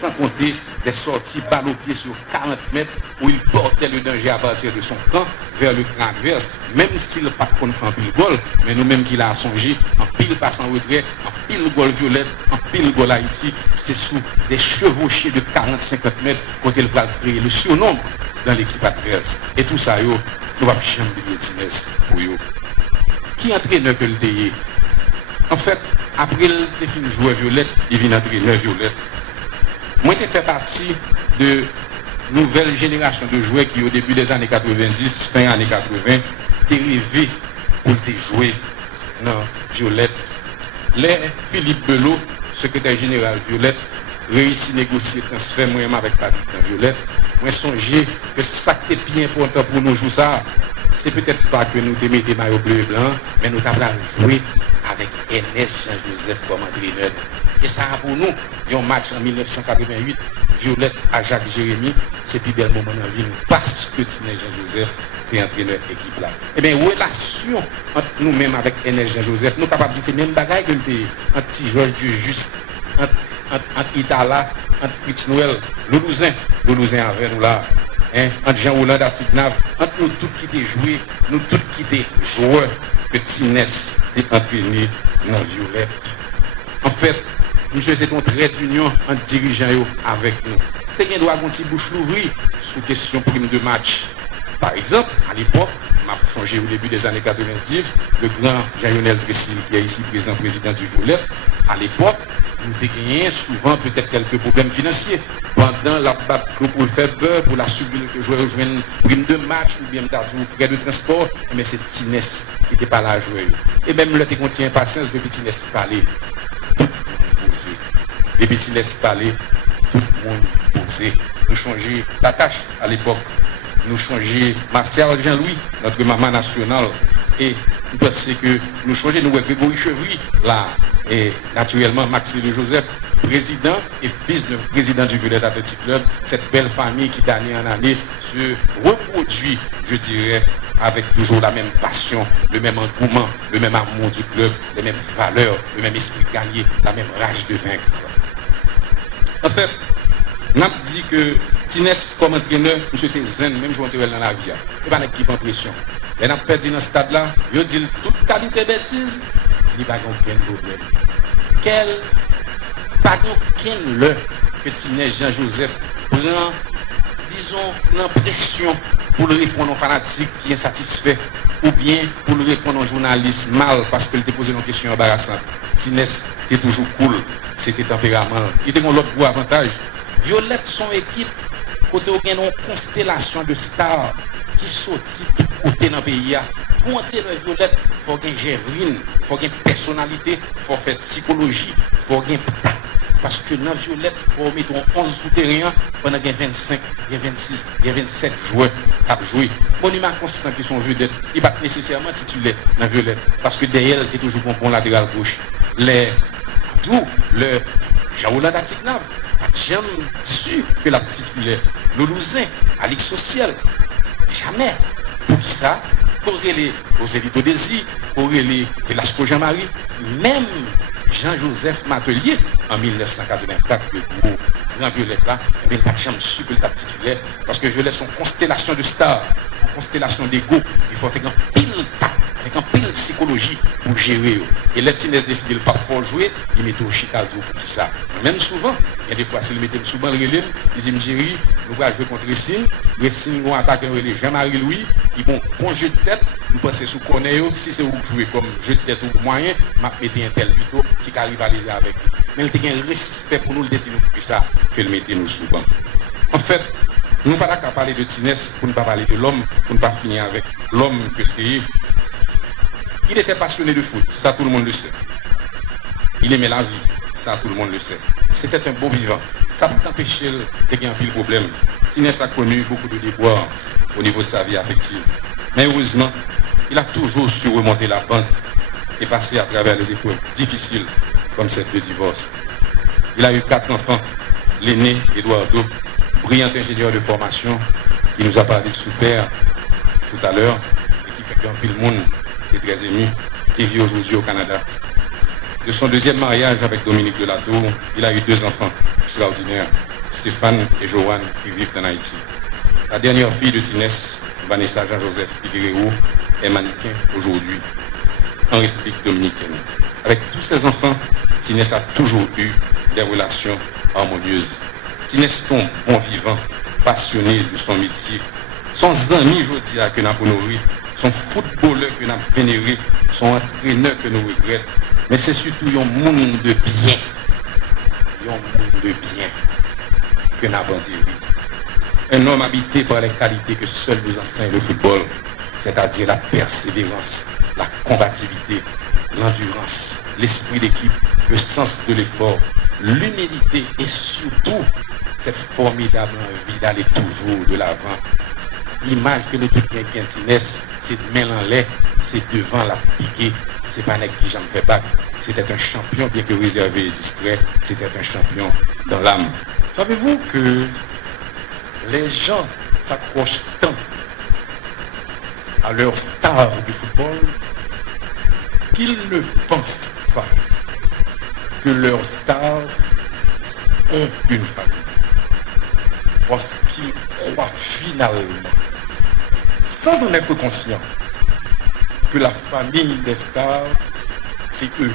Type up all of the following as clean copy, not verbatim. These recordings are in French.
sans compter des sorties balle au pied sur 40 mètres où il portait le danger à partir de son camp vers le camp adverse, même s'il n'a pas qu'on fait un pile goal, mais nous-mêmes qu'il a songé, en pile passe en retrait, en pile goal violette, en pile goal Haïti, c'est sous des chevauchés de 40-50 mètres quand il va créer le surnombre dans l'équipe adverse. Et tout ça, nous va jamais oublier Tinez pour yo. Qui entraîneur que le TI? En fait, après le fini joueur violette, il vient entraîneur violette. Moi, j'ai fait partie de nouvelle génération de joueurs qui, au début des années 90, fin années 80, étaient rêvés pour jouer dans violette. Les Philippe Belot, secrétaire général violette, réussit à négocier transfert moi-même avec Patrick dans violette. Moi, songez que ça qui est bien important pour nous jouer ça, c'est peut-être pas que nous te mettons maillot bleu et blanc, mais nous avons joué avec Ernest Jean-Joseph comme entraîneur. Et ça a pour nous, un match en 1988, Violette à Jacques Jérémy, c'est le plus bel moment dans la vie parce que Tinez Jean-Joseph est entraîneur équipe là. Eh bien, relation entre nous-mêmes avec Ernest Jean-Joseph, nous sommes capables de dire c'est même bagaille que le entre Petit-Georges Dieu juste, entre Itala, entre Fritz Noël, Loulousin avec nous là. Entre Jean-Roland Atignave, entre nous tous qui étaient joués, nous tous qui étaient joueurs, que Tinez était entraîné dans Violette. En fait, nous faisons un trait d'union entre dirigeants avec nous. Quelqu'un doit avoir un petit bouche l'ouvrir sous question prime de match. Par exemple, à l'époque, on a changé au début des années 90, le grand Jean-Lionel Tressil, qui est ici présent président du Violette, à l'époque, nous avons gagné souvent peut-être quelques problèmes financiers. Pendant la bataille pour le faire beurre, pour la subir que jouer une prime de match ou bien frais de transport, mais c'est Tinez qui n'était pas là à jouer. Et même le contient impatience depuis Tinez parler. Tout le monde posé. Depuis Tinez parler, tout le monde posé. Nous changeons la tâche à l'époque. Nous changeons Martial Jean-Louis, notre maman nationale. Et nous pensons que nous changeons nous Grégory Chevry, là, et naturellement Maxime Joseph, président et fils du président du Violette Athletic Club, cette belle famille qui d'année en année se reproduit, je dirais, avec toujours la même passion, le même engouement, le même amour du club, les mêmes valeurs, le même esprit gagné, la même rage de vaincre. En fait, on a dit que Tinez comme entraîneur, nous était zen, même joueur dans la vie. Et pas l'équipe en pression. Et on a perdu dans ce stade-là, il dit toute qualité bêtise, il n'y a pas aucun problème. Pas aucun leurre que Tinez Jean-Joseph prend, disons, l'impression pour le répondre aux fanatiques qui est insatisfait, ou bien pour le répondre aux journalistes mal parce qu'il te posé une question embarrassante. Tinez était toujours cool, c'était tempérament. Il était l'autre gros avantage. Violette, son équipe, côté où il y a une constellation de stars qui sortent de côté dans le pays. Pour entrer dans Violette, il faut qu'il y ait Gévrine, il faut qu'il y ait personnalité, il faut faire psychologie, il faut qu'il y ait parce que dans Violette, il faut mettre 11 souterrains pendant qu'il y a 25, il y a 26, il y a 27 joueurs qui jouent. Monument constant qui sont vedettes, il n'est pas nécessairement titulaire dans Violette parce que derrière, il est toujours bon latéral gauche. Le Jean-Roland Atignave, j'aime sûr que la titulaire, le Loulousin, Alix Social, jamais. Pour qui ça? Corrélé aux élites Désir, corrélé de Lasco Jean-Marie, même Jean-Joseph Matelier, en 1984, le gros grand Violette là, il n'y a pas de chambre super titulaire, parce que Violette sont constellation de stars, une constellation d'ego, il faut faire un pile tac, avec un pile psychologie pour gérer. Et les Tinez décident de ne pas fort jouer, ils mettent au Chicago pour qui ça. Même souvent, il y a des fois, s'ils mettent souvent le relais, ils disent, Jerry, nous allons jouer contre Racing. Racing vont attaquer Jean-Marie Louis, ils vont bon jeu de tête, nous pensons sous connaît, si c'est vous jouer comme jeu de tête ou moyen, m'a mettez un tel plutôt qui a rivalisé avec lui. Mais il y a un respect pour nous, le détenu pour ça, que le mettez nous souvent. En fait, nous ne pouvons pas parler de Tinez pour ne pas parler de l'homme, pour ne pas finir avec l'homme que le pays. Il était passionné de foot, ça tout le monde le sait. Il aimait la vie, ça tout le monde le sait. C'était un beau vivant. Ça peut t'empêcher de gagner un pile problème. Tinez a connu beaucoup de déboires au niveau de sa vie affective. Mais heureusement, il a toujours su remonter la pente et passer à travers les épreuves difficiles comme celle de divorce. Il a eu 4 enfants. L'aîné, Eduardo, brillant ingénieur de formation, qui nous a parlé de son père tout à l'heure et qui fait qu'un pile monde est très ému, qui vit aujourd'hui au Canada. De son deuxième mariage avec Dominique Delatour, il a eu 2 enfants extraordinaires, Stéphane et Joanne, qui vivent en Haïti. La dernière fille de Tinès, Vanessa Jean-Joseph Figueroa, est mannequin aujourd'hui en République dominicaine. Avec tous ses enfants, Tinès a toujours eu des relations harmonieuses. Tinès tombe bon vivant, passionné de son métier. Son ami Jodia que nous avons honoré, son footballeur que nous avons vénéré, son entraîneur que nous regrettons. Mais c'est surtout un monde de bien. Un monde de bien que nous avons enterré. Un homme habité par les qualités que seul nous enseigne le football, c'est-à-dire la persévérance, la combativité, l'endurance, l'esprit d'équipe, le sens de l'effort, l'humilité et surtout cette formidable envie d'aller toujours de l'avant. L'image que nous tout bien Tinès, c'est de main en lait, c'est devant la piquée, c'est pas nec qui j'en fais pas. C'était un champion bien que réservé et discret, c'était un champion dans l'âme. Savez-vous que les gens s'accrochent tant à leur star du football qu'ils ne pensent pas que leurs stars ont une famille. Parce qu'ils croient finalement, sans en être conscients, que la famille des stars, c'est eux.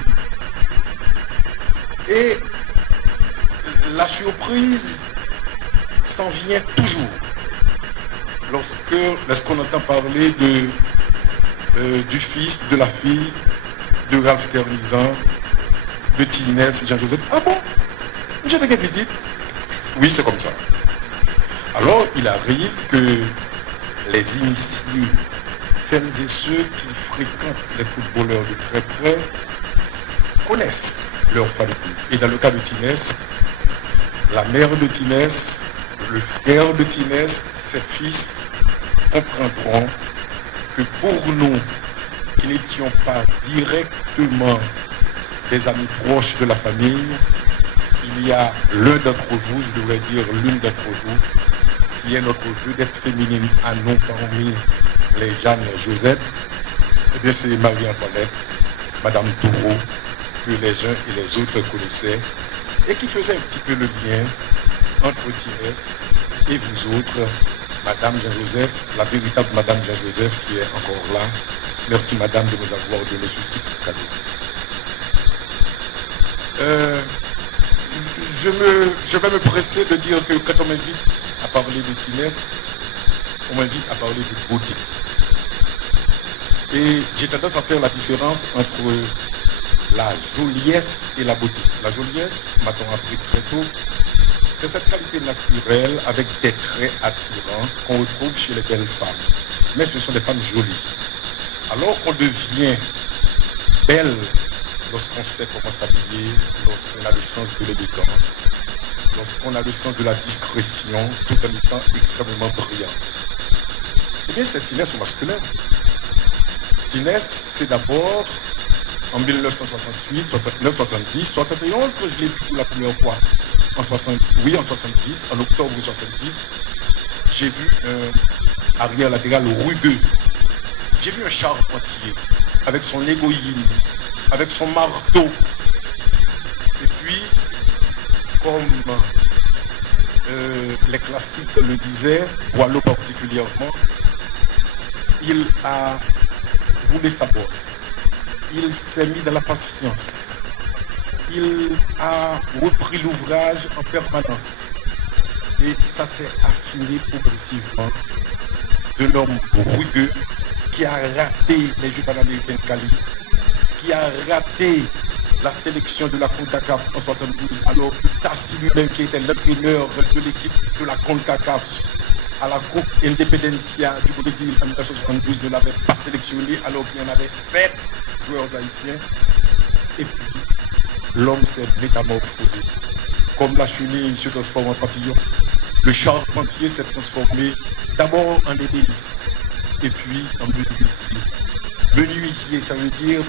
Et la surprise s'en vient toujours lorsqu'on entend parler du fils, de la fille, de Ralph Kernizan, de Tinès, Jean-Joseph. Ah bon? J'étais petit. Oui, c'est comme ça. Alors, il arrive que les initiés, celles et ceux qui fréquentent les footballeurs de très près, connaissent leur famille. Et dans le cas de Tinès, la mère de Tinès, le frère de Tinès, ses fils comprendront que pour nous, qui n'étions pas directement des amis proches de la famille, il y a l'un d'entre vous, je devrais dire l'une d'entre vous, qui est notre vedette féminine à nous parmi les Jeanne Joseph. Eh bien, c'est Marie-Antoinette, Madame Toureau, que les uns et les autres connaissaient, et qui faisait un petit peu le lien entre Tinès et vous autres, Madame Jean-Joseph, la véritable Madame Jean-Joseph qui est encore là. Merci Madame de nous avoir donné ce cadeau. Je vais me presser de dire que quand on m'invite à parler de Tinès, on m'invite à parler de beauté. Et j'ai tendance à faire la différence entre la joliesse et la beauté. La joliesse, m'a-t-on appris très tôt, c'est cette qualité naturelle avec des traits attirants qu'on retrouve chez les belles femmes. Mais ce sont des femmes jolies. Alors qu'on devient belle lorsqu'on sait comment s'habiller, lorsqu'on a le sens de l'élégance, lorsqu'on a le sens de la discrétion, tout en étant extrêmement brillante. Eh bien, c'est Tinès au masculin. Tinès, c'est d'abord en 1968, 69, 70, 71 que je l'ai vu pour la première fois. En 70, en octobre 70, j'ai vu un arrière latéral rugueux. J'ai vu un charpentier avec son égoïne, avec son marteau. Et puis, comme les classiques le disaient, Boileau particulièrement, il a roulé sa bosse. Il s'est mis dans la patience. Il a repris l'ouvrage en permanence. Et ça s'est affiné progressivement de l'homme rugueux qui a raté les Jeux panaméricains de Cali, qui a raté la sélection de la CONCACAF en 72, alors que Tassi lui-même, qui était l'entraîneur de l'équipe de la CONCACAF à la Coupe Independencia du Brésil en 1972, ne l'avait pas sélectionné, alors qu'il y en avait 7 joueurs haïtiens. Et puis, l'homme s'est métamorphosé. Comme la chenille se transforme en papillon, le charpentier s'est transformé d'abord en ébéniste, et puis en menuisier. Menuisier, ça veut dire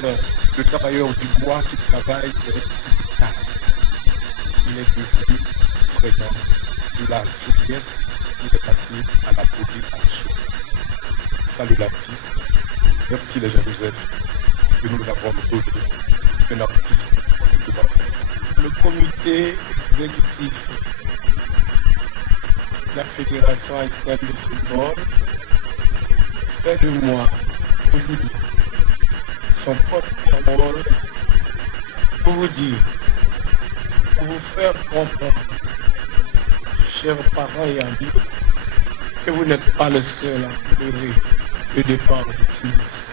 le travailleur du bois qui travaille pour les petites tailles. Il est devenu vraiment de la joliesse, il est passé à la beauté absolue. Salut l'artiste, merci les Jean-Joseph de nous l'avoir donné. un artiste. Le comité exécutif de la Fédération haïtienne de football fait de moi aujourd'hui son porte-parole pour vous dire, pour vous faire comprendre, chers parents et amis, que vous n'êtes pas le seul à pleurer le départ de Tunis.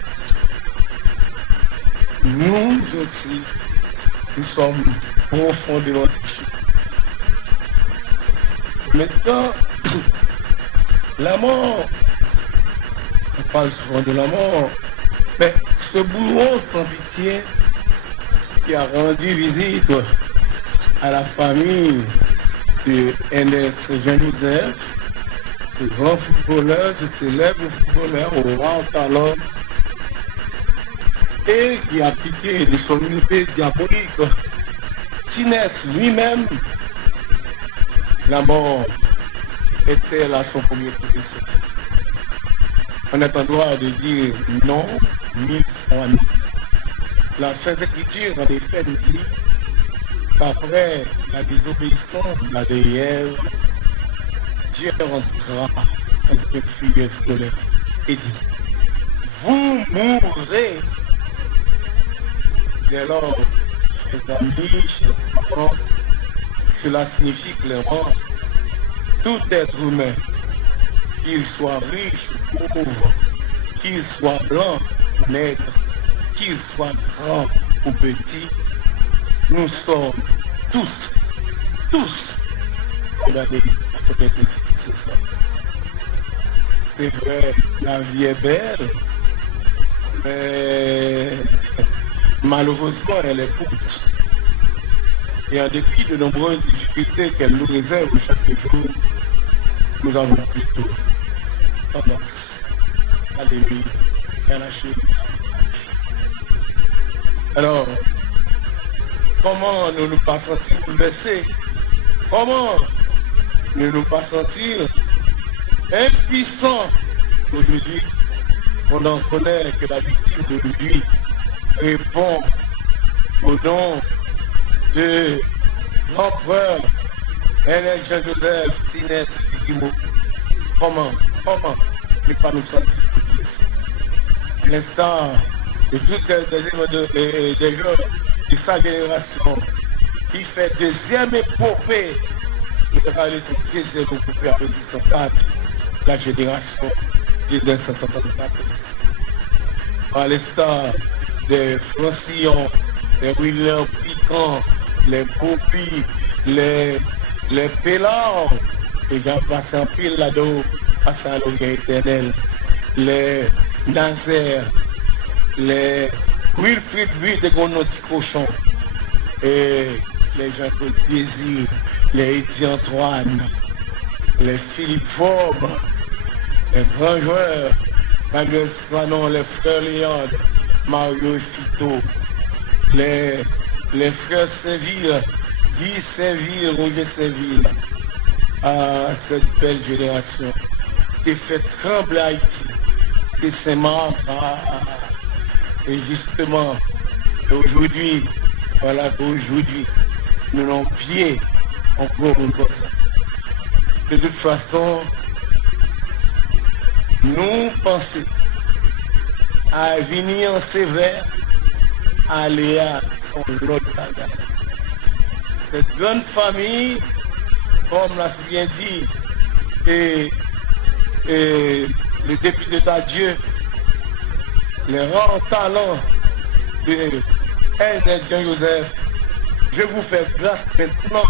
Nous aussi, nous sommes profondément touchés. Maintenant, la mort, on parle souvent de la mort, mais ce bourreau sans pitié qui a rendu visite à la famille de Ernest Jean-Joseph, ce grand footballeur, ce célèbre footballeur au grand talent, et qui a piqué de son épée diabolique. Tinès lui-même, la mort était à son premier professeur. On est en droit de dire non, 1000 fois non. La Sainte Écriture, en effet, nous dit qu'après la désobéissance de la Ève, Dieu rentra dans une fille scolaire et dit, vous mourrez. Dès lors, chers amis, chers parents, cela signifie clairement tout être humain, qu'il soit riche ou pauvre, qu'il soit blanc ou nègre, qu'il soit grand ou petit, nous sommes tous condamnés à côté de ce qui se sent. C'est vrai, la vie est belle, mais malheureusement, elle est courte. Et en dépit de nombreuses difficultés qu'elle nous réserve chaque jour, nous avons plutôt tendance à l'aimer et à lâcher. Alors, comment ne nous pas sentir bouleversés? Comment ne nous pas sentir impuissants aujourd'hui? On en connaît que la victime d'aujourd'hui répond au nom de l'empereur Ernest Jean-Joseph Tinès Tikimo. Comment ne pas nous sentir impuissants? À l'instar de toutes des gens de sa génération, qui fait deuxième épopée, nous avons parlé de deuxième épopée après 1804, la génération de 1974. À l'instar des Francillons, les William Piquant, les Popis, les Pélards, et j'en passe en pile là-dedans, passe à l'orient éternel, les Nazaire, les Wilfrid Louis de Gonoti Cochon, et les Jean-Claude Désir, les Eddie Antoine, les Philippe Faube, les grands joueurs, Manuel Sanon, les frères Léandre, Mario et Fito, les frères Saint-Ville, Guy Saint-Ville, Roger Saint-Ville, à cette belle génération qui fait trembler Haïti, qui s'est marre, et justement, aujourd'hui, voilà qu'aujourd'hui, nous n'avons pied encore une comme ça. De toute façon, nous pensons à venir en sévère, à Léa, son l'autre bagarre. Cette grande famille, comme l'a si bien dit, et le député d'Adieu, les rares talents de Ernest Jean-Joseph, je vous fais grâce maintenant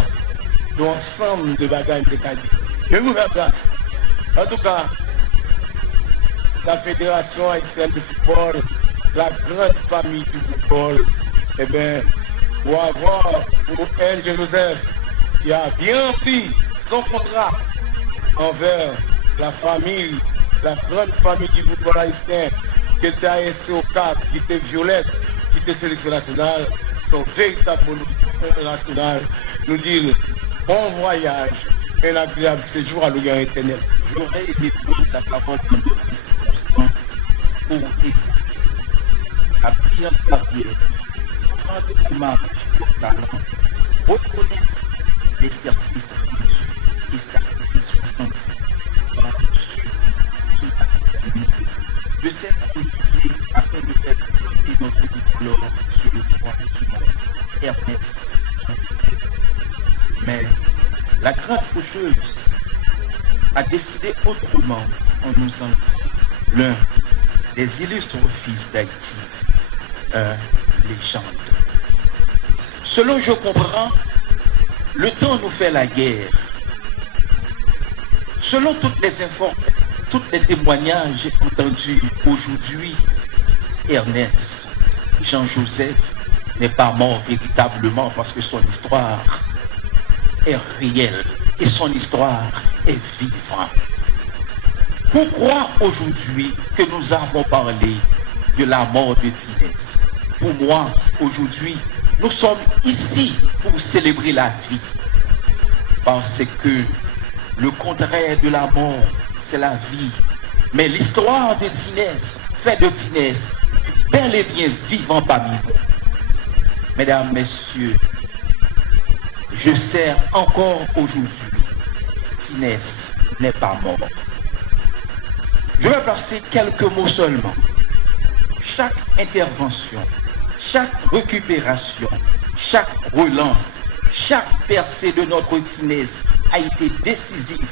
de l'ensemble de bagages de Cadi. Je vous fais grâce. En tout cas, la Fédération haïtienne de football, la grande famille du football, eh bien, pour avoir pour Ernest Jean-Joseph qui a bien rempli son contrat envers la famille, la grande famille du football haïtien, qui était ASC au Cap, qui était Violette, qui était sélection nationale, son véritable monument national, nous dit bon voyage, un agréable séjour à l'Orient éternel. J'aurais aimé prendre la parole dans d'autres circonstances pour évoquer la brillante carrière rendre hommage au talent, reconnaître les services rendus et sacrifices ressentis par ceux qui accompagnent de cette communauté afin de faire planter notre bicolore sur le droit du monde. Ernest Jean-Joseph. Mais la grande faucheuse a décidé autrement en nous enlevant l'un des illustres fils d'Haïti, légende. Selon je comprends, le temps nous fait la guerre. Selon tous les témoignages entendus aujourd'hui, Ernest Jean-Joseph n'est pas mort véritablement parce que son histoire est réelle et son histoire est vivante. Pourquoi aujourd'hui que nous avons parlé de la mort de Tinès? Pour moi, aujourd'hui, nous sommes ici pour célébrer la vie. Parce que le contraire de la mort, c'est la vie. Mais l'histoire de Tinès fait de Tinès bel et bien vivant parmi nous. Mesdames, messieurs, je sers encore aujourd'hui. Tinès n'est pas mort. Je vais placer quelques mots seulement. Chaque intervention, chaque récupération, chaque relance, chaque percée de notre Tinès a été décisive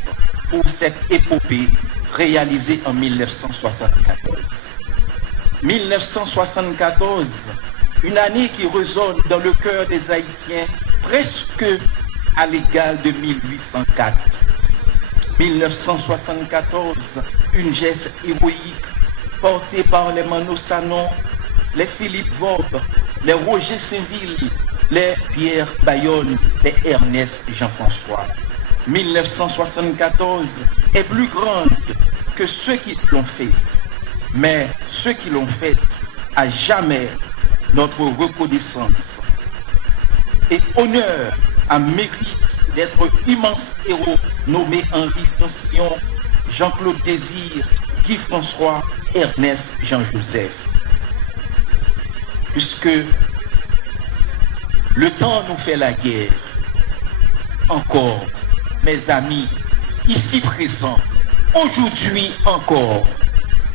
pour cette épopée réalisée en 1974. 1974, une année qui résonne dans le cœur des Haïtiens presque à l'égal de 1804. 1974, une geste héroïque portée par les Mano Sanon, les Philippe Vaub, les Roger Saint-Ville, les Pierre Bayonne, les Ernest Jean-François. 1974 est plus grande que ceux qui l'ont fait, mais ceux qui l'ont fait à jamais notre reconnaissance et honneur à mérite d'être immense héros nommés Henri Francillon, Jean-Claude Désir, Guy François, Ernest Jean-Joseph. Puisque le temps nous fait la guerre, encore, mes amis, ici présents, aujourd'hui encore,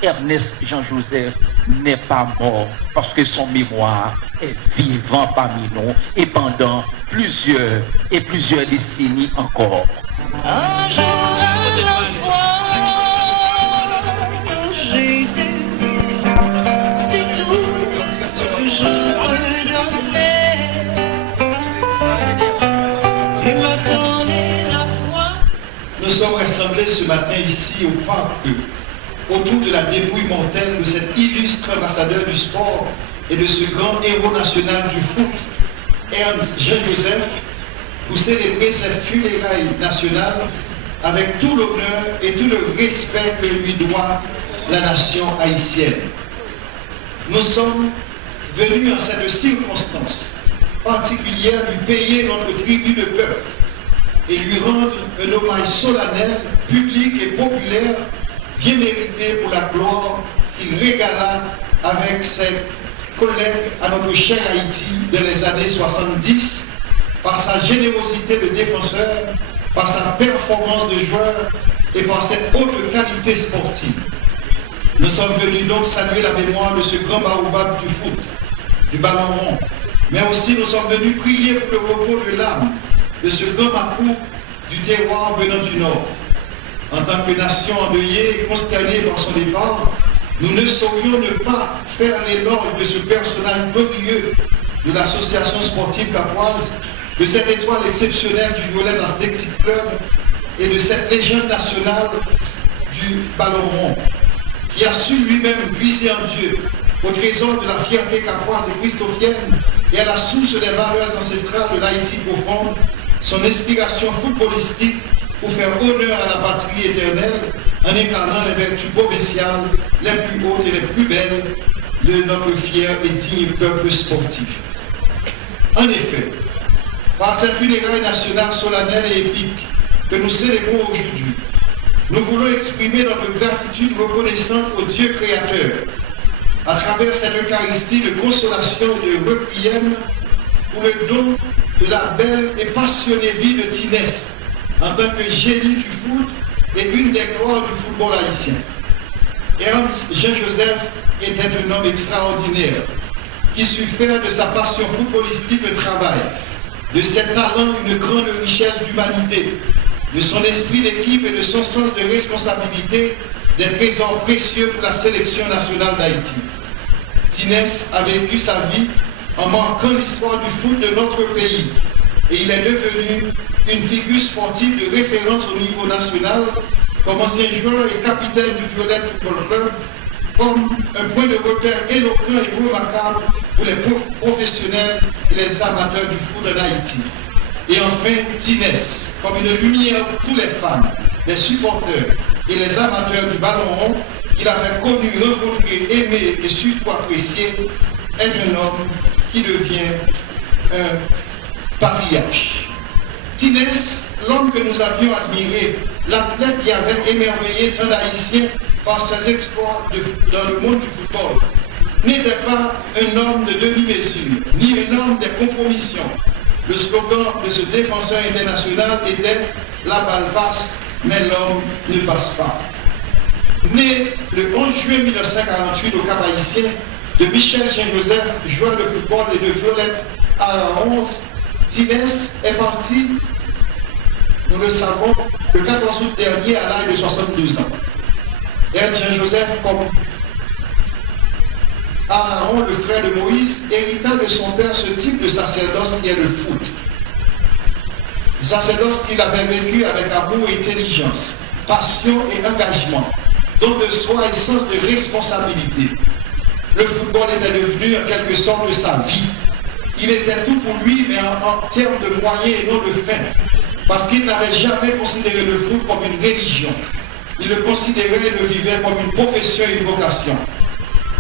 Ernest Jean-Joseph n'est pas mort parce que son mémoire est vivant parmi nous et pendant plusieurs décennies encore. Un jour à la fois, Jésus, c'est tout ce que je peux donner. Tu m'as donné la foi. Nous sommes rassemblés ce matin ici au parc autour de la dépouille mortelle de cet illustre ambassadeur du sport et de ce grand héros national du foot, Ernest Jean-Joseph, pour célébrer ses funérailles nationales avec tout l'honneur et tout le respect que lui doit la nation haïtienne. Nous sommes venus en cette circonstance particulière lui payer notre tribut de peuple et lui rendre un hommage solennel, public et populaire bien mérité pour la gloire qu'il régala avec ses collègues à notre cher Haïti dans les années 70 par sa générosité de défenseur, par sa performance de joueur et par cette haute qualité sportive. Nous sommes venus donc saluer la mémoire de ce grand baobab du foot, du ballon rond, mais aussi nous sommes venus prier pour le repos de l'âme de ce grand macou du terroir venant du Nord. En tant que nation endeuillée et consternée par son départ, nous ne saurions ne pas faire l'éloge de ce personnage glorieux de l'association sportive capoise, de cette étoile exceptionnelle du Violet Athletic Club et de cette légende nationale du ballon rond, qui a su lui-même puiser en Dieu au trésor de la fierté capoise et christophienne et à la source des valeurs ancestrales de l'Haïti profonde, son inspiration footballistique pour faire honneur à la patrie éternelle en incarnant les vertus provinciales les plus hautes et les plus belles de notre fier et digne peuple sportif. En effet, par ces funérailles nationales solennelles et épiques que nous célébrons aujourd'hui, nous voulons exprimer notre gratitude reconnaissante au Dieu créateur à travers cette Eucharistie de consolation et de requiem pour le don de la belle et passionnée vie de Tinès en tant que génie du foot et une des gloires du football haïtien. Ernst Jean-Joseph était un homme extraordinaire qui sut faire de sa passion footballistique le travail, de ses talents une grande richesse d'humanité, de son esprit d'équipe et de son sens de responsabilité des trésors précieux pour la sélection nationale d'Haïti. Tinès a vécu sa vie en marquant l'histoire du foot de notre pays et il est devenu une figure sportive de référence au niveau national comme ancien joueur et capitaine du Violet Football Club, comme un point de repère éloquent et remarquable pour les professionnels et les amateurs du foot en Haïti. Et enfin, Tinès, comme une lumière pour tous les fans, les supporters et les amateurs du ballon rond, qu'il avait connu, rencontré, aimé et surtout apprécié, est un homme qui devient un patriarche. Tinès, l'homme que nous avions admiré, l'athlète qui avait émerveillé tant d'Haïtiens par ses exploits dans le monde du football, n'était pas un homme de demi-mesure, ni un homme de compromission. Le slogan de ce défenseur international était « La balle passe, mais l'homme ne passe pas ». Né le 11 juillet 1948 au Cap-Haïtien, de Michel Jean-Joseph, joueur de football et de Violette à 11, Tinès est parti, nous le savons, le 14 août dernier à l'âge de 72 ans. Ernst Jean-Joseph, comme Aaron, le frère de Moïse, hérita de son père ce type de sacerdoce qui est le foot. Le sacerdoce qu'il avait vécu avec amour et intelligence, passion et engagement, don de soi et sens de responsabilité. Le football était devenu en quelque sorte sa vie. Il était tout pour lui, mais en termes de moyens et non de fin. Parce qu'il n'avait jamais considéré le foot comme une religion. Il le considérait et le vivait comme une profession et une vocation.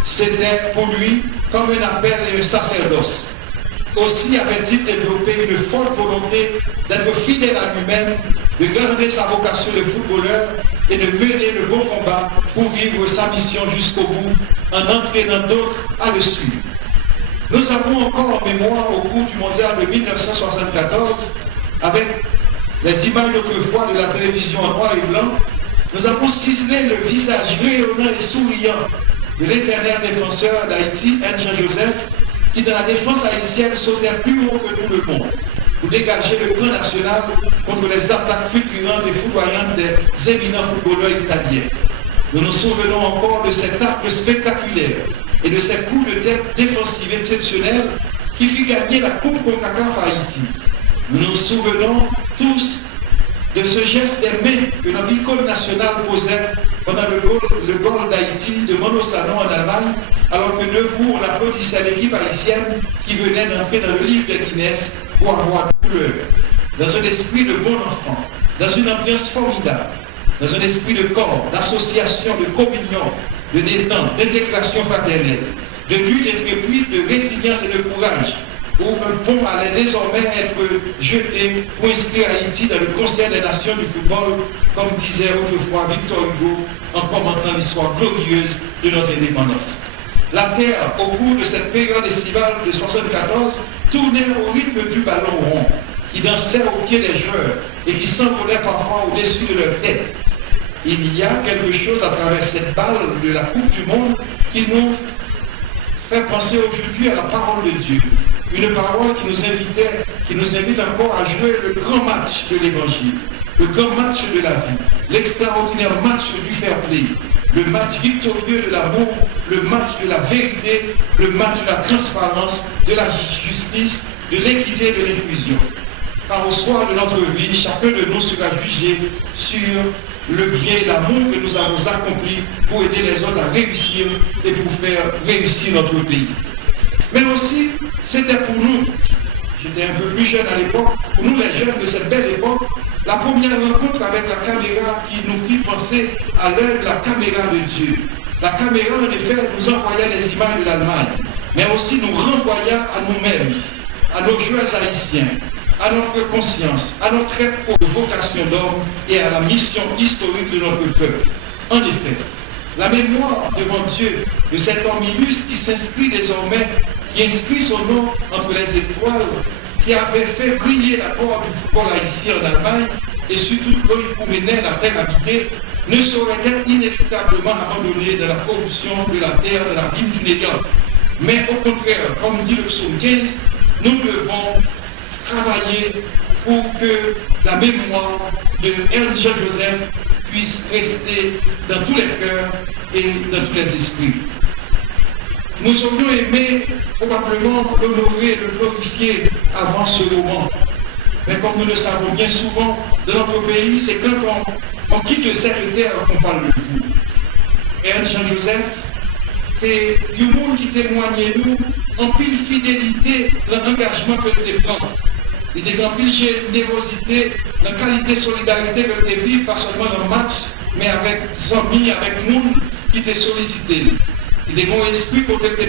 C'était pour lui comme un appel et un sacerdoce. Aussi avait-il développé une forte volonté d'être fidèle à lui-même, de garder sa vocation de footballeur et de mener le bon combat pour vivre sa mission jusqu'au bout, en entraînant d'autres à le suivre. Nous avons encore en mémoire au cours du mondial de 1974, avec les images d'autrefois de la télévision en noir et blanc, nous avons ciselé le visage rayonnant et souriant de l'éternel défenseur d'Haïti, Ernst Jean-Joseph, qui dans la défense haïtienne sautait plus haut que tout le monde pour dégager le camp national contre les attaques fulgurantes et foudroyantes des éminents footballeurs italiens. Nous nous souvenons encore de cet acte spectaculaire et de ces coups de tête défensifs exceptionnels qui fit gagner la Coupe CONCACAF à Haïti. Nous nous souvenons tous de ce geste des mains que notre icône nationale posait pendant le goal d'Haïti de Mano Sano en Allemagne, alors que debout on applaudissait l'équipe haïtienne qui venait d'entrer dans le livre de Guinness pour avoir couleur, dans un esprit de bon enfant, dans une ambiance formidable, dans un esprit de corps, d'association, de communion, de détente, d'intégration fraternelle, de lutte intrépide, de résilience et de courage, où un pont allait désormais être jeté pour inscrire Haïti dans le concert des nations du football, comme disait autrefois Victor Hugo en commentant l'histoire glorieuse de notre indépendance. La terre, au cours de cette période estivale de 1974, tournait au rythme du ballon rond, qui dansait au pied des joueurs et qui s'envolait parfois au-dessus de leur tête. Il y a quelque chose à travers cette balle de la Coupe du Monde qui nous fait penser aujourd'hui à la parole de Dieu. Une parole qui nous invite encore à jouer le grand match de l'Évangile, le grand match de la vie, l'extraordinaire match du fair play, le match victorieux de l'amour, le match de la vérité, le match de la transparence, de la justice, de l'équité et de l'inclusion. Car au soir de notre vie, chacun de nous sera jugé sur le bien et l'amour que nous avons accompli pour aider les autres à réussir et pour faire réussir notre pays. Mais aussi, c'était pour nous, j'étais un peu plus jeune à l'époque, pour nous les jeunes de cette belle époque, la première rencontre avec la caméra qui nous fit penser à l'heure de la caméra de Dieu. La caméra, en effet, nous envoyait des images de l'Allemagne, mais aussi nous renvoya à nous-mêmes, à nos joueurs haïtiens, à notre conscience, à notre vocation d'homme et à la mission historique de notre peuple. En effet, la mémoire devant Dieu de cet homme illustre qui s'inscrit désormais, qui inscrit son nom entre les étoiles, qui avait fait briller la gloire du football haïtien en Allemagne et surtout pour mener la terre habitée, ne saurait être inéluctablement abandonné dans la corruption de la terre, de l'abîme du néant. Mais au contraire, comme dit le psaume 15, nous devons travailler pour que la mémoire de Ernst Jean-Joseph puisse rester dans tous les cœurs et dans tous les esprits. Nous aurions aimé probablement l'honorer et le glorifier avant ce moment. Mais comme nous le savons bien souvent, dans notre pays, c'est quand on quitte cette terre qu'on parle de vous. Ernst Jean-Joseph, c'est du monde qui témoigne nous en pile fidélité dans l'engagement que nous prenons. Il est en pile générosité, dans la qualité de solidarité que nous vivons, pas seulement dans le match, mais avec amis, avec monde qui te sollicité. Il est mon esprit pour que tu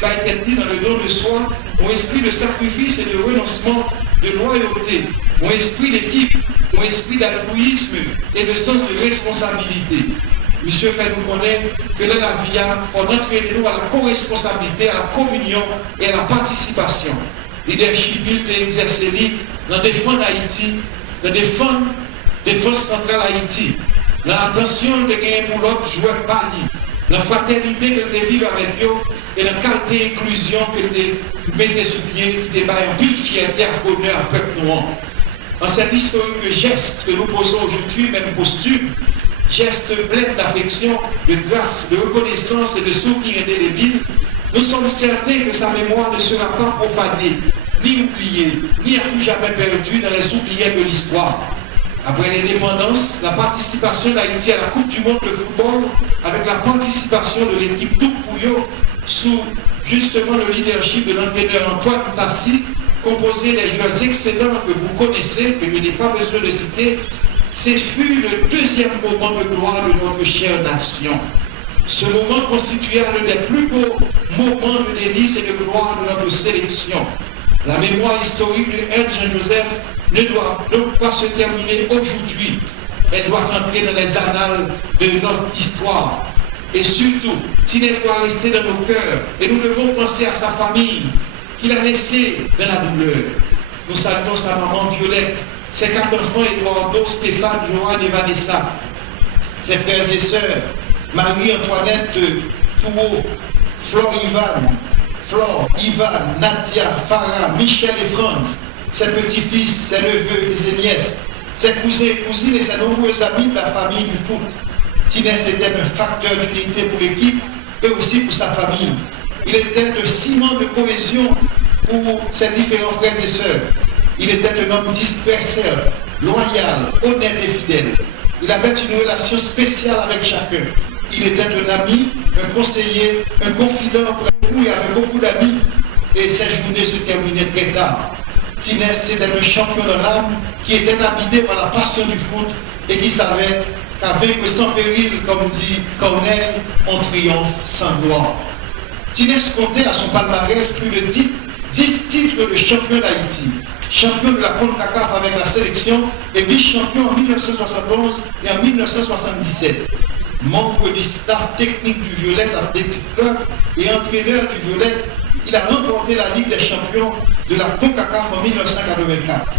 dans le don de soi, mon esprit de sacrifice et de renoncement, de loyauté, mon esprit d'équipe, mon esprit d'altruisme et de sens de responsabilité. Monsieur fait nous connaître que là, la vie on entraîne nous à la co-responsabilité, à la communion et à la participation. Leadership est exercé dans défendre Haïti, dans défense centrale Haïti, dans l'attention de gagner pour l'autre joueur pali, dans la fraternité que tu vives avec eux et la qualité d'inclusion que tu mettez sous pied, qui te bat en pile fierté à bonheur à peuple noir. En cette historique geste que nous posons aujourd'hui, même posthume, geste plein d'affection, de grâce, de reconnaissance et de souvenir indélébile, nous sommes certains que sa mémoire ne sera pas profanée, ni oubliée, ni à tout jamais perdue dans les oubliettes de l'histoire. Après l'indépendance, la participation d'Haïti à la Coupe du Monde de football, avec la participation de l'équipe Toupouyo, sous justement le leadership de l'entraîneur Antoine Tassi, composé des joueurs excellents que vous connaissez, que je n'ai pas besoin de citer, ce fut le deuxième moment de gloire de notre chère nation. Ce moment constituait l'un des plus beaux moments de délice et de gloire de notre sélection. La mémoire historique de Ernst Jean-Joseph ne doit pas se terminer aujourd'hui. Elle doit entrer dans les annales de notre histoire. Et surtout, Tinès doit rester dans nos cœurs. Et nous devons penser à sa famille, qu'il a laissée dans la douleur. Nous saluons sa maman Violette, ses 4 enfants, Eduardo, Stéphane, Johan et Vanessa, ses frères et sœurs, Marie-Antoinette Touot, Flore, Ivan, Nadia, Farah, Michel et Franz, ses petits-fils, ses neveux et ses nièces, ses cousins et cousines et ses nombreux amis de la famille du foot. Tinès était un facteur d'unité pour l'équipe et aussi pour sa famille. Il était un ciment de cohésion pour ses différents frères et sœurs. Il était un homme disperseur, loyal, honnête et fidèle. Il avait une relation spéciale avec chacun. Il était un ami, un conseiller, un confident pour beaucoup. Il avait beaucoup d'amis et ses journées se terminaient très tard. Tinès était un champion de l'âme qui était habité par la passion du foot et qui savait qu'avec sans péril, comme dit Corneille, on triomphe sans gloire. Tinès comptait à son palmarès plus de 10 titres de champion d'Haïti, champion de la CONCACAF avec la sélection et vice-champion en 1971 et en 1977. Membre du staff technique du Violette Athletic Club et entraîneur du Violette, il a remporté la Ligue des champions de la CONCACAF en 1984.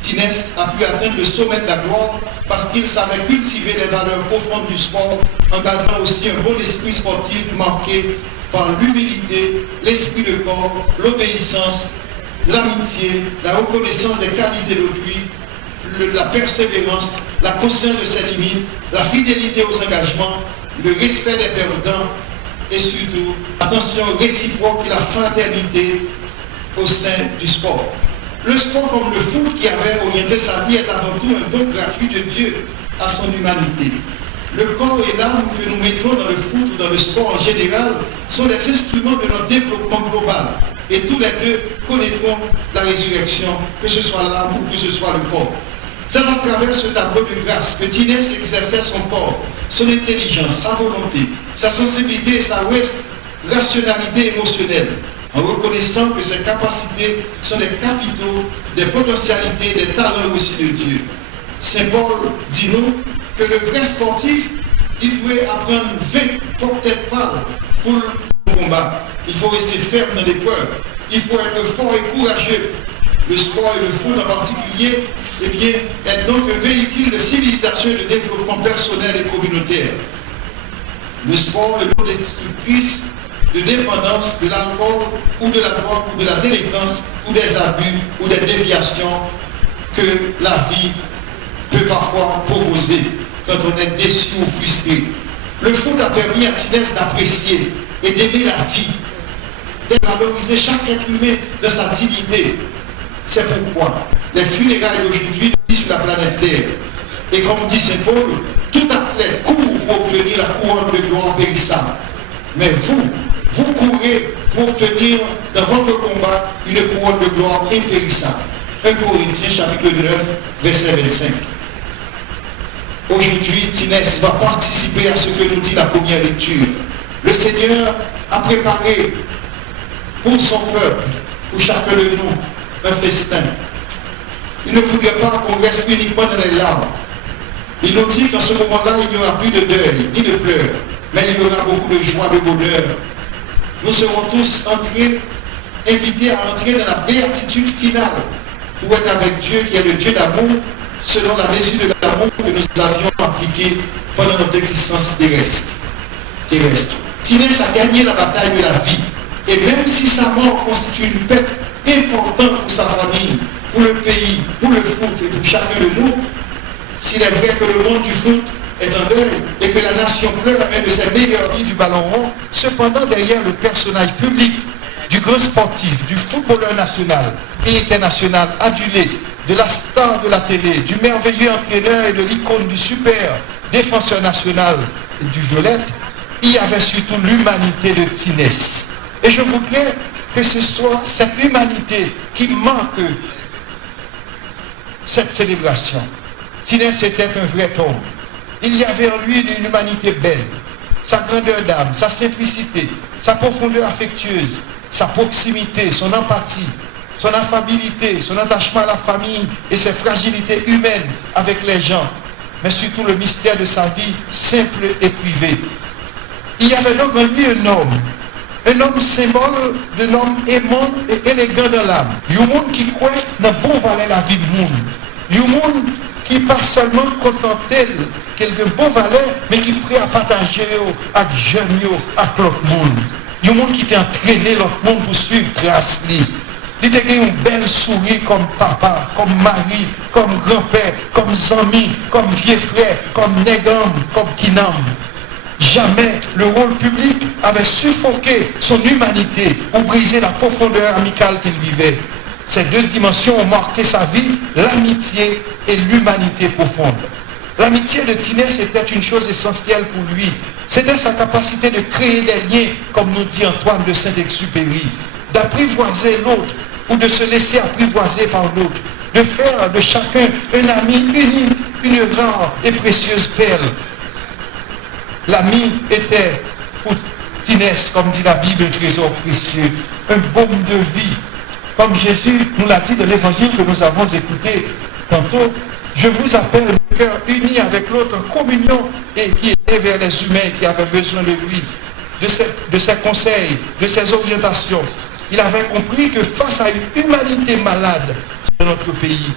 Tinès a pu atteindre le sommet de la gloire parce qu'il savait cultiver les valeurs profondes du sport en gardant aussi un bon esprit sportif marqué par l'humilité, l'esprit de corps, l'obéissance, l'amitié, la reconnaissance des qualités d'autrui, la persévérance, la conscience de ses limites, la fidélité aux engagements, le respect des perdants et surtout l'attention réciproque et la fraternité au sein du sport. Le sport comme le foot qui avait orienté sa vie est avant tout un don gratuit de Dieu à son humanité. Le corps et l'âme que nous mettons dans le foot ou dans le sport en général sont des instruments de notre développement global. Et tous les deux connaîtront la résurrection, que ce soit l'âme ou que ce soit le corps. C'est à travers ce tableau de grâce que Tinès exerçait son corps, son intelligence, sa volonté, sa sensibilité et sa rationalité émotionnelle, en reconnaissant que ses capacités sont des capitaux, des potentialités, des talents aussi de Dieu. Saint Paul dit nous que le vrai sportif il doit apprendre 20 cocktails pâles pour le combat. Il faut rester ferme dans l'épreuve. Il faut être fort et courageux. Le sport et le foot en particulier, eh bien, est donc un véhicule de civilisation et de développement personnel et communautaire. Le sport est l'eau destructrice de dépendance de l'alcool ou de la drogue ou de la délinquance ou des abus ou des déviations que la vie peut parfois proposer quand on est déçu ou frustré. Le foot a permis à Tinès d'apprécier et d'aimer la vie, de valoriser chaque être humain dans sa dignité. C'est pourquoi les funérailles d'aujourd'hui sur la planète Terre. Et comme dit Saint Paul, tout athlète court pour obtenir la couronne de gloire périssable. Mais vous courez pour obtenir dans votre combat une couronne de gloire impérissable. 1 Corinthiens chapitre 9, verset 25. Aujourd'hui, Tinès va participer à ce que nous dit la première lecture. Le Seigneur a préparé pour son peuple, pour chacun de nous, un festin. Il ne voudrait pas qu'on reste uniquement dans les larmes. Il nous dit qu'en ce moment-là, il n'y aura plus de deuil, ni de pleurs, mais il y aura beaucoup de joie, de bonheur. Nous serons tous invités à entrer dans la béatitude finale pour être avec Dieu qui est le Dieu d'amour, selon la mesure de l'amour que nous avions appliqué pendant notre existence terrestre. Tinès a gagné la bataille de la vie. Et même si sa mort constitue une perte importante pour sa famille, pour le pays, pour le foot et pour chacun de nous, s'il est vrai que le monde du foot est en deuil et que la nation pleure un de ses meilleurs lits du ballon rond, cependant derrière le personnage public du grand sportif, du footballeur national et international adulé, de la star de la télé, du merveilleux entraîneur et de l'icône du super défenseur national du Violette, il y avait surtout l'humanité de Tinès. Et je voudrais que ce soit cette humanité qui marque cette célébration. Tinès était un vrai homme. Il y avait en lui une humanité belle, sa grandeur d'âme, sa simplicité, sa profondeur affectueuse, sa proximité, son empathie, son affabilité, son attachement à la famille et ses fragilités humaines avec les gens, mais surtout le mystère de sa vie simple et privée. Il y avait donc en lui un homme symbole d'un homme aimant et élégant dans l'âme. Un monde qui croit dans bon valet la vie du monde. Un monde qui pas seulement contenté quelques beaux valets, mais qui est prêt à partager avec jeunes, avec l'autre monde. Un monde qui t'a entraîné l'autre monde pour suivre grâce. Il était une belle souris comme papa, comme mari, comme grand-père, comme ami, comme vieux frère, comme négam, comme kinam. Jamais le rôle public avait suffoqué son humanité ou brisé la profondeur amicale qu'il vivait. Ces deux dimensions ont marqué sa vie, l'amitié et l'humanité profonde. L'amitié de Tinès était une chose essentielle pour lui. C'était sa capacité de créer des liens, comme nous dit Antoine de Saint-Exupéry, d'apprivoiser l'autre ou de se laisser apprivoiser par l'autre, de faire de chacun un ami unique, une rare et précieuse perle. L'ami était pour Tinès, comme dit la Bible, un trésor précieux, un baume de vie. Comme Jésus nous l'a dit dans l'évangile que nous avons écouté tantôt, je vous appelle le cœur uni avec l'autre en communion et qui était vers les humains qui avaient besoin de lui, de ses conseils, de ses orientations. Il avait compris que face à une humanité malade dans notre pays,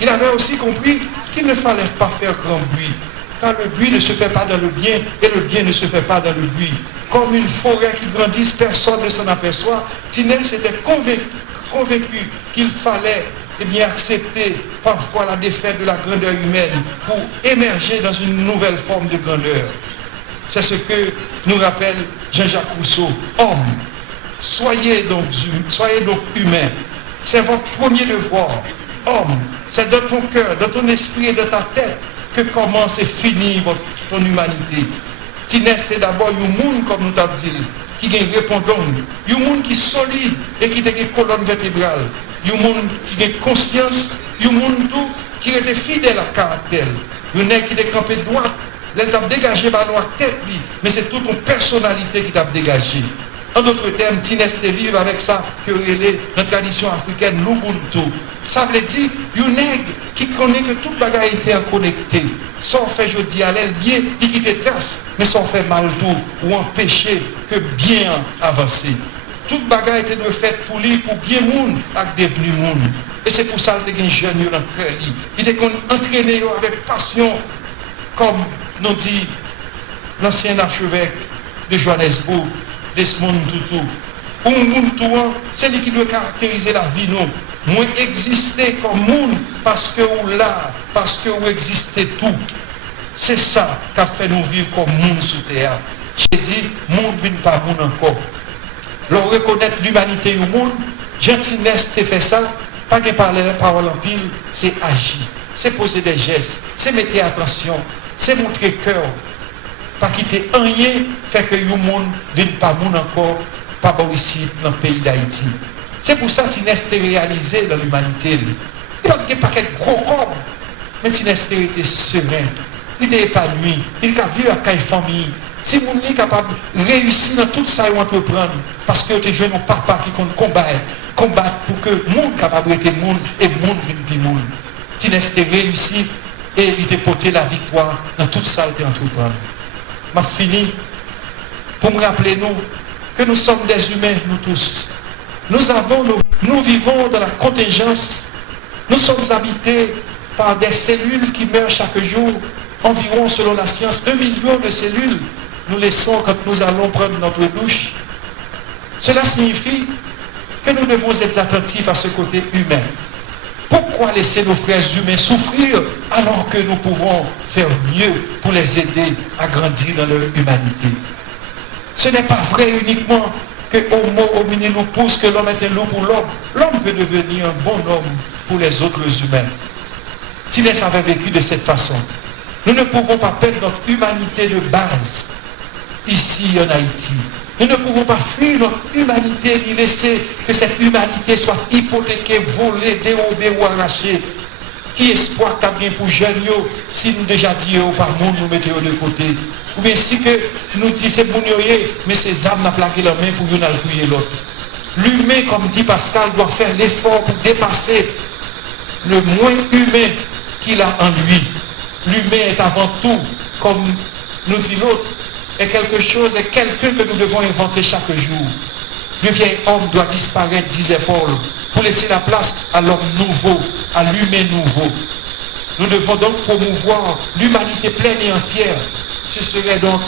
il avait aussi compris qu'il ne fallait pas faire grand bruit, car le bruit ne se fait pas dans le bien et le bien ne se fait pas dans le bruit. Comme une forêt qui grandisse, personne ne s'en aperçoit. Tinès était convaincu qu'il fallait accepter parfois la défaite de la grandeur humaine pour émerger dans une nouvelle forme de grandeur. C'est ce que nous rappelle Jean-Jacques Rousseau. Homme, soyez donc humain. C'est votre premier devoir. Homme, c'est dans ton cœur, dans ton esprit et dans ta tête que commence et finit ton humanité. Tinès est d'abord un monde, comme nous t'avons dit, qui a une répondance, un monde qui est solide et qui a une colonne vertébrale, un monde qui a conscience, un monde tout qui était fidèle à caractère, un nègre qui est campé droit, il t'a dégagé par la tête, mais c'est toute ton personnalité qui t'a dégagé. En d'autres termes, Tinès te vive avec ça que relève notre tradition africaine, l'Ubuntu. Ça veut dire un nègre qui connaît que toute bagaille était connectée. Sans fait jeudi à l'aile bien, il quitte trace, mais sans fait mal tout ou empêcher que bien avancer. Toute bagaille était de fait pour lui, pour bien monde, avec devenu monde. Et c'est pour ça qu'il y a un jeune dans le cœur. Il est entraîné avec passion, comme nous dit l'ancien archevêque de Johannesburg, Desmond Tutu. Pour le monde, c'est lui qui doit caractériser la vie, nous. Moi exister comme monde parce que vous là, parce que vous existez tout. C'est ça qui a fait nous vivre comme monde sous terre. J'ai dit, monde ne vient pas monde encore. Leur reconnaître l'humanité du monde, gentillesse, c'est fait ça, pas de parler la parole en pile, c'est agir, c'est poser des gestes, c'est mettre attention, c'est montrer cœur. Pas quitter rien, fait que le monde ne vienne pas monde encore, pas bon ici dans le pays d'Haïti. C'est pour ça que Tinès était réalisé dans l'humanité. Il n'y a pas de gros corps, mais Tinès était serein, il était épanoui, il a vu avec une famille. Si vous êtes capable de réussir dans tout ça, vous entreprendre, parce que vous êtes jeune papa qui combat pour que le monde capable d'être le monde et le monde vienne le monde. Tinès était réussi et il était porté la victoire dans tout ça, vous êtes entreprendre. Je finis pour me rappeler nous que nous sommes des humains, nous tous. Nous vivons dans la contingence. Nous sommes habités par des cellules qui meurent chaque jour. Environ, selon la science, 1 million de cellules nous laissons quand nous allons prendre notre douche. Cela signifie que nous devons être attentifs à ce côté humain. Pourquoi laisser nos frères humains souffrir alors que nous pouvons faire mieux pour les aider à grandir dans leur humanité? Ce n'est pas vrai uniquement que homo homini lupus, que l'homme est un loup pour l'homme. L'homme peut devenir un bon homme pour les autres humains. Tinès avait vécu de cette façon. Nous ne pouvons pas perdre notre humanité de base ici en Haïti. Nous ne pouvons pas fuir notre humanité ni laisser que cette humanité soit hypothéquée, volée, dérobée ou arrachée. Qui espoir qu'a bien pour jeunes si nous déjà disons par monde nous mettons de côté. Ou bien si que nous disons c'est bon mais ces âmes n'a plaqué la main pour nous appuyer l'autre. L'humain, comme dit Pascal, doit faire l'effort pour dépasser le moins humain qu'il a en lui. L'humain est avant tout, comme nous dit l'autre, est quelque chose, est quelqu'un que nous devons inventer chaque jour. Le vieil homme doit disparaître, disait Paul, pour laisser la place à l'homme nouveau, à l'humain nouveau. Nous devons donc promouvoir l'humanité pleine et entière. Ce serait donc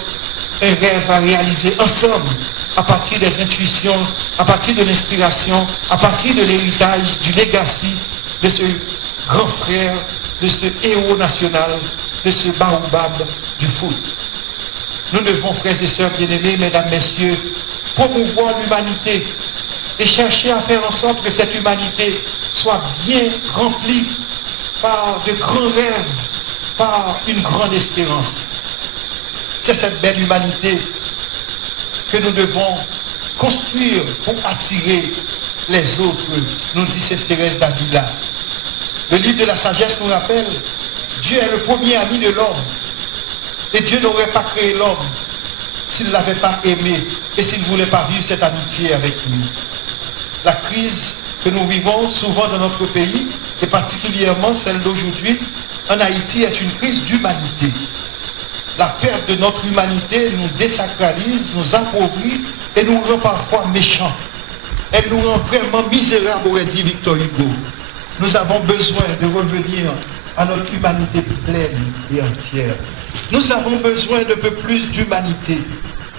un rêve à réaliser ensemble, à partir des intuitions, à partir de l'inspiration, à partir de l'héritage, du legacy de ce grand frère, de ce héros national, de ce baobab du foot. Nous devons, frères et sœurs bien-aimés, mesdames, messieurs, promouvoir l'humanité et chercher à faire en sorte que cette humanité soit bien remplie par de grands rêves, par une grande espérance. C'est cette belle humanité que nous devons construire pour attirer les autres, nous dit Sainte Thérèse d'Avila. Le livre de la sagesse nous rappelle, Dieu est le premier ami de l'homme. Et Dieu n'aurait pas créé l'homme s'il ne l'avait pas aimé et s'il ne voulait pas vivre cette amitié avec lui. La crise que nous vivons souvent dans notre pays, et particulièrement celle d'aujourd'hui, en Haïti, est une crise d'humanité. La perte de notre humanité nous désacralise, nous appauvrit et nous rend parfois méchants. Elle nous rend vraiment misérables, aurait dit Victor Hugo. Nous avons besoin de revenir à notre humanité pleine et entière. Nous avons besoin d'un peu plus d'humanité.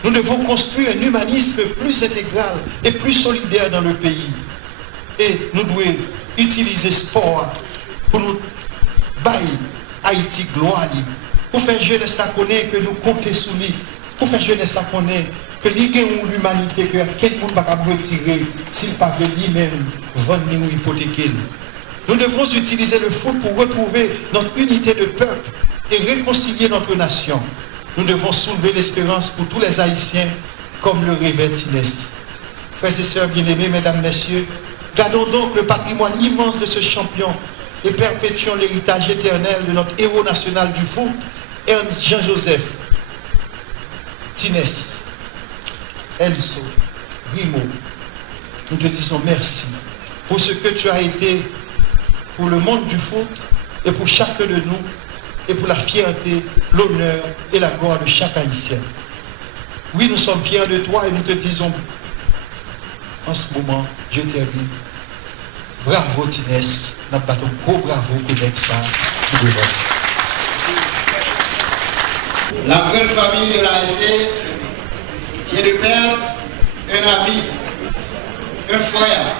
Nous devons construire un humanisme plus intégral et plus solidaire dans le pays. Et nous devons utiliser sport pour nous bailler Haïti gloire, pour faire jeunesse à connaître que nous comptons sur lui, pour faire jeunesse à connaître que l'humanité, que quel monde va retirer s'il pas que lui-même vendre ou hypothéquer. Nous devons utiliser le foot pour retrouver notre unité de peuple et réconcilier notre nation. Nous devons soulever l'espérance pour tous les Haïtiens comme le rêvait Tinès. Frères et sœurs bien-aimés, mesdames, messieurs, gardons donc le patrimoine immense de ce champion et perpétuons l'héritage éternel de notre héros national du foot, Ernst Jean-Joseph Tinès, Elso, Grimaud. Nous te disons merci pour ce que tu as été pour le monde du foot et pour chacun de nous, et pour la fierté, l'honneur et la gloire de chaque Haïtien. Oui, nous sommes fiers de toi et nous te disons en ce moment, Dieu t'aime. Bravo Tinès, nous battons gros bravo pour ça. La grande famille de l'ASC vient de perdre un ami, un frère,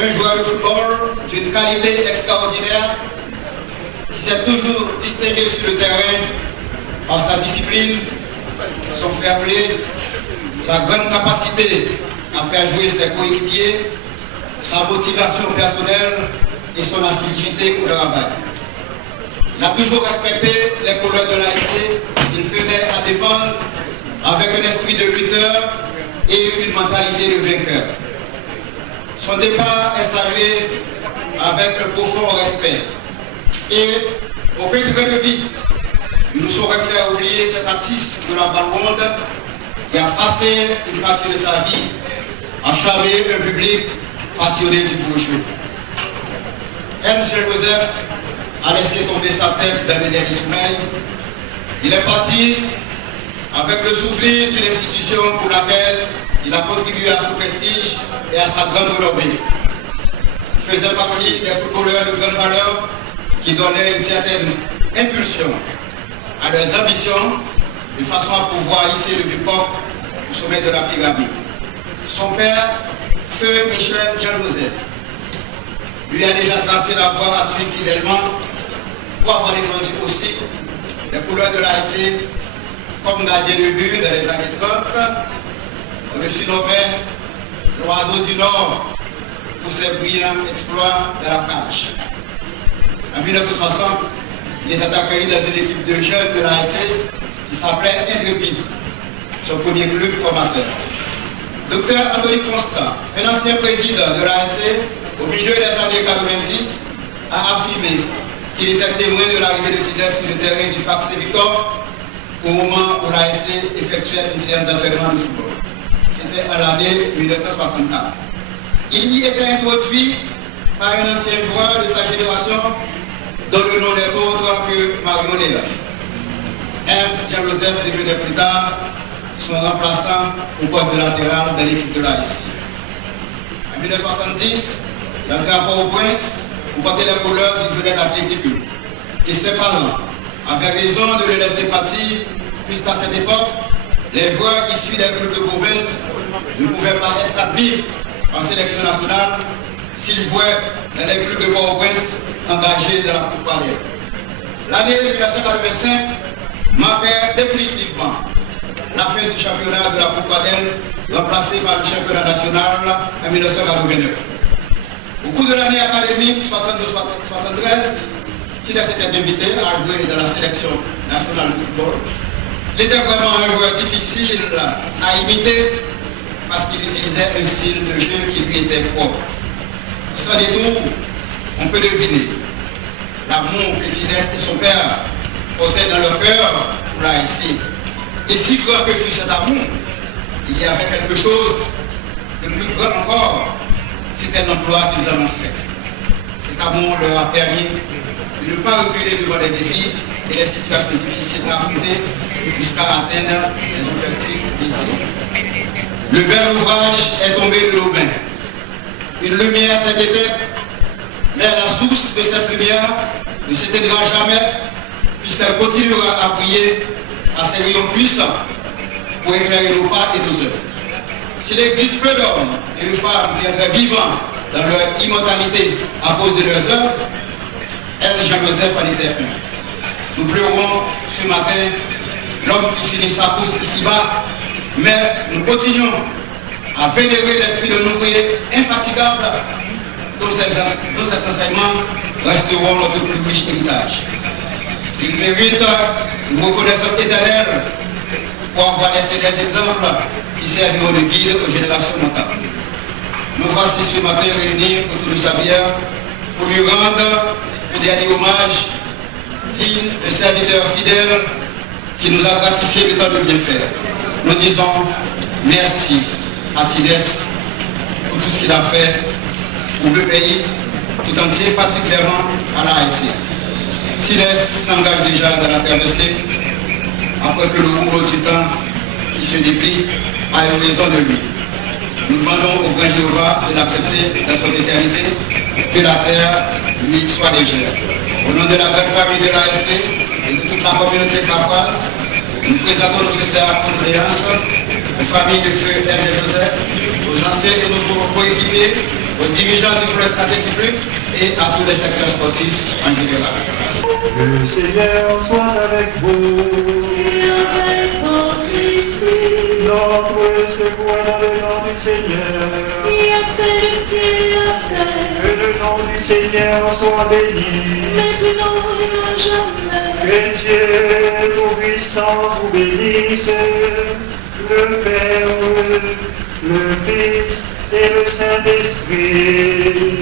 un joueur de football d'une qualité extraordinaire qui s'est toujours distingué sur le terrain par sa discipline, son fair play, sa grande capacité à faire jouer ses coéquipiers, sa motivation personnelle et son assiduité pour le travail. Il a toujours respecté les couleurs de l'ASC, il tenait à défendre avec un esprit de lutteur et une mentalité de vainqueur. Son départ est salué avec un profond respect. Et aucun train de vie ne nous saurait faire oublier cet artiste de la balle-ronde qui a passé une partie de sa vie à charmer un public passionné du beau jeu. Ernst Joseph a laissé tomber sa tête dans le dernier sommeil. Il est parti avec le soufflet d'une institution pour laquelle il a contribué à son prestige et à sa grande renommée. Il faisait partie des footballeurs de grande valeur qui donnaient une certaine impulsion à leurs ambitions de façon à pouvoir hisser le Vieux-Port au sommet de la pyramide. Son père, Feu Michel Jean-Joseph, lui a déjà tracé la voie à suivre fidèlement pour avoir défendu aussi les couleurs de l'ASC comme gardien de but dans les années 30. On le surnommait l'oiseau du Nord pour ses brillants exploits dans la cage. En 1960, il était accueilli dans une équipe de jeunes de l'ASC qui s'appelait Intrépide, son premier club formateur. Docteur Anthony Constant, un ancien président de l'ASC, au milieu des années 90, a affirmé qu'il était témoin de l'arrivée de Tinès sur le terrain du Parc Saint-Victor au moment où l'ASC effectuait une séance d'entraînement de football. C'était à l'année 1964. Il y était introduit par un ancien joueur de sa génération dont le nom n'est autre que Marion Léa. Ernst Joseph devenait plus tard son remplaçant au poste de latéral de l'équipe de l'ASC. En 1970, il entra à Port-au-Prince pour porter les couleurs du Violet Athletic Club. Et ses parents avaient raison de le laisser partir, puisqu'à cette époque, les joueurs issus des clubs de province ne pouvaient pas être admis en sélection nationale s'ils jouaient dans les clubs de Port-au-Prince engagés dans la Coupe Barrière. L'année 1985 marquait définitivement la fin du championnat de la Coupe Barrière, remplacé par le championnat national en 1989. Au cours de l'année académique 72-73, Tinès était invité à jouer dans la sélection nationale de football. Il était vraiment un joueur difficile à imiter parce qu'il utilisait un style de jeu qui lui était propre. Sans détour, on peut deviner l'amour que Tinès et son père portaient dans leur cœur pour l'ASC. Et si grand que fut cet amour, il y avait quelque chose de plus grand encore, c'était l'emploi qu'ils en ont fait. Cet amour leur a permis de ne pas reculer devant les défis et les situations difficiles à affronter jusqu'à atteindre les objectifs désirés. Le bel ouvrage est tombé de l'aubin. Une lumière s'est éteinte, mais la source de cette lumière ne s'éteindra jamais puisqu'elle continuera à briller à ses rayons puissants pour éclairer nos pas et nos œuvres. S'il existe peu d'hommes et de femmes qui viendraient vivants dans leur immortalité à cause de leurs œuvres, Ernst Joseph en était un. Nous pleurons ce matin l'homme qui finit sa course ici-bas, mais nous continuons à vénérer l'esprit d'un ouvrier infatigable dont ces enseignements resteront notre plus riche héritage. Il mérite une reconnaissance éternelle pour avoir laissé des exemples qui serviront de guide aux générations montantes. Nous voici ce matin réunis autour de sa bière pour lui rendre un dernier hommage digne de serviteur fidèle qui nous a gratifié de tant de bienfaits. Nous disons merci à Tinès pour tout ce qu'il a fait pour le pays, tout entier, particulièrement à la Haïti. Tiles s'engage déjà dans la traversée, après que le rouleau du temps qui se déplie a eu raison de lui. Nous demandons au grand Jéhovah de l'accepter dans son éternité, que la terre lui soit légère. Au nom de la belle famille de l'ASC et de toute la communauté capoise, nous présentons nos sincères condoléances aux familles de feu Hervé Joseph, aux anciens et nouveaux coéquipiers, aux dirigeants du Fleuve Athletic Club et à tous les secteurs sportifs en général. Le Seigneur soit avec vous. Et avec votre esprit, Notre secours est dans le nom du Seigneur. qui a fait le ciel et la terre, Que le nom du Seigneur soit béni. maintenant et à jamais. Que Dieu Tout-Puissant vous bénisse, le Père, le Fils et le Saint-Esprit.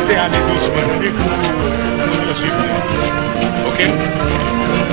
C'est un établissement pour nous suivre. OK?